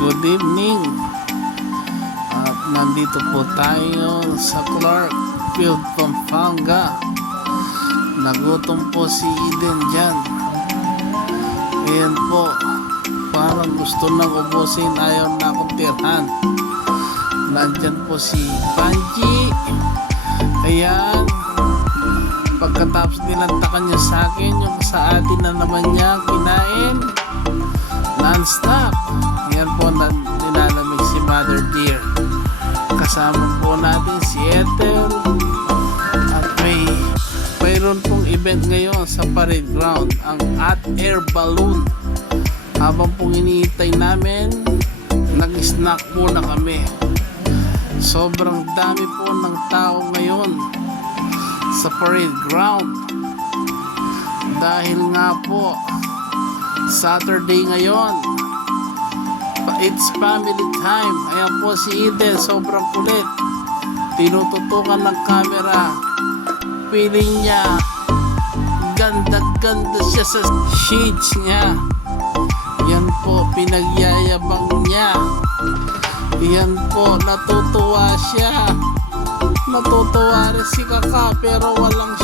Good evening. At nandito po tayo sa Clarkfield, Pampanga. Nagutom po si Eden dyan. Ayan po, parang gusto nang ubusin, ayaw na akong tirhan. Nandyan po si Banji. Ayan, pagkatapos nilantakan niya sa akin, yung sa atin na naman niya kinain non-stop. Yan po, nilalamig si Mother Dear. Kasama po natin si Ethel. At mayroon pong event ngayon sa parade ground, ang hot air balloon. Habang pong iniintay namin, nag-snack muna kami. Sobrang dami po ng tao ngayon sa parade ground. Dahil nga po Saturday ngayon, it's family time. Ayan po si Eden, sobrang kulit. Tinututukan ng camera. Feeling niya ganda-ganda siya sa shades niya. Yan po, pinagyayabang niya. Yan po, natutuwa siya. Natutuwa rin si Kaka pero walang